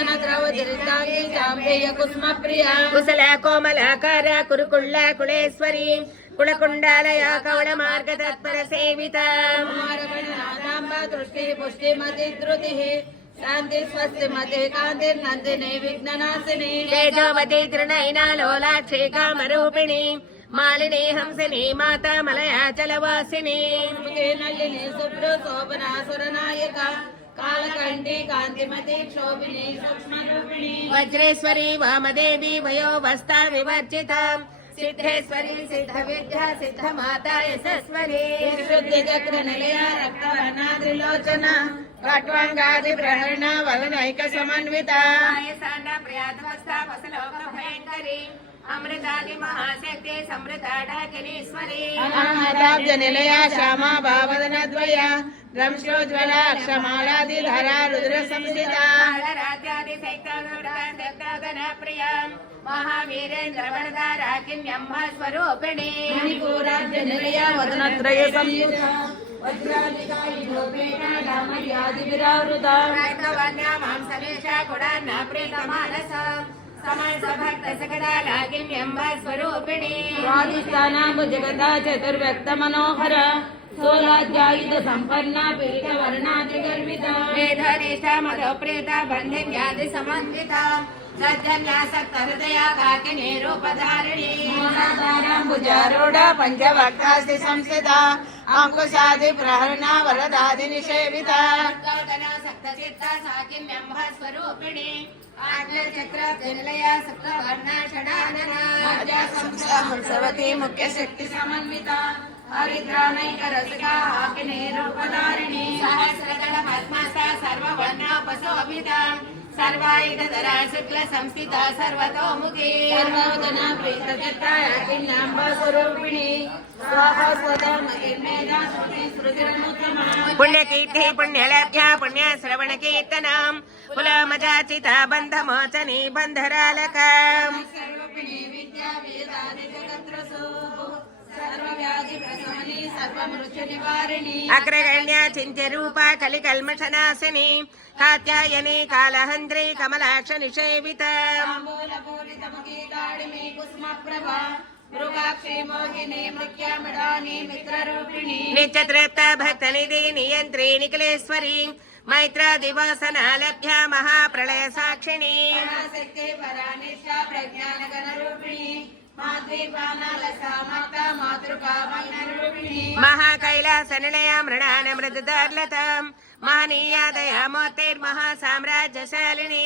वदन द्रवधरितांगी जाम्बेय कुसुम प्रिया कुशल कोमलाकार कुरुकुल्ल कुलेश्वरी कुलकुंडालय कवल मार्ग तत्पर सेविता कुमारगणनाथांबा दृष्टि पुष्टिमति धृतिः शांति स्वस्ति मते कांति नंदिनी विघ्ननाशिनी तेजोवती त्रिनयना लोलाक्षी कामरूपिणी मालिनी हंसिनी माता मलयाचलवासिनी नलिनी शुभ्र शोभना सुरनायिका कालकंठी कांतिमती क्षोभिनी सूक्ष्मरूपिणी वज्रेश्वरी वामदेवी वयोवस्था विवर्जिता सिद्धेश्वरी सिद्धविद्या सिद्धमाता यशस्वरी शुद्ध चक्र निलया रक्तवर्णा त्रिलोचना काट्वांगादि प्रहरण वदनैक समन्विता प्रियाधवस्था वसलोक भयंकरी अमृतादि महाशक्ति समृता ढाकिनीश्वरी अनाहताब्ज निलया श्यामा भावदनद्वया रंशोज्वला क्षमालादिधरा रुद्र संस्थिता राजादि सैक्तागन प्रिया महावीरेन्द्र वरदारा किन्यम्भ स्वरूपिणी मणिपुराब्ज निलया वदनत्रय संयुता वज्राधिकारि गोपेना दामर्यादि विरावृता वैष्णवन्या मांसलेशा गुणान्ना प्रीतमानस समर्थ भक्त सकदा लागिन्यम्भ स्वरूपिणी स्वादिष्ठानां जगता चतुर्व्यक्त मनोहर सोलाध्यायुध संपन्ना पीठ वर्णादिगर्विता मेधनिष्ठा मधुप्रीता बन्धिन्यादि समन्विता सज्जन्यासक्त हृदया काकिनी रूपधारिणी मूलाधाराम्बुजारूढा पञ्चवक्त्रास्ति संस्थिता अंकुशादि प्रहरणा वरदादि निषेविता सक्तचित्ता साकिन्यम्भ स्वरूपिणी आज्ञचक्र निलया सप्तवर्णा षडानना हंसवती मुख्य शक्ति समन्विता हरिद्रानैक रसिका हाकिनी रूपधारिणी सहस्रदल पद्मस्था सर्ववर्णोपशोभिता सर्वायुधरा शुक्ल संस्थिता सर्वतोमुखी सर्ववदना प्रीतचित्ता याकिन्याम्ब स्वरूपिणी स्वाहा स्वदा महिर्मेधा श्रुति श्रुतिरनुत्तमा पुण्यकीर्ति पुण्यलभ्या पुण्य श्रवण कीर्तनम कुलमजाचिता बंधमोचनी बंधरालकम स्वरूपिणी विद्या वेदादि जगत्रसो सर्वव्याधि प्रशमनी सर्वमृत्यु निवारिणी अग्रगण्या चिन्त्य रूपा कलिकल्मषनाशिनी कात्यायनी कालहन्त्री कमलाक्ष निषेविता ताम्बूलपूरितमुखी दाडिमी कुसुमप्रभा मृगाक्षी मोहिनी मृग्यामृडानी मित्ररूपिणी नित्यतृप्ता भक्तनिधि नियन्त्री निखिलेश्वरी मैत्रा दिवसना लभ्या महाप्रलय साक्षिणी पराशक्ति परानिष्ठा प्रज्ञानगणरूपिणी माद्वीपानालसा माता मातृका मग्नरूपिणी महाकैलास निलया मृणान मृदुदर्लतां महनीया दया मूर्तिर्महासाम्राज्यशालिनी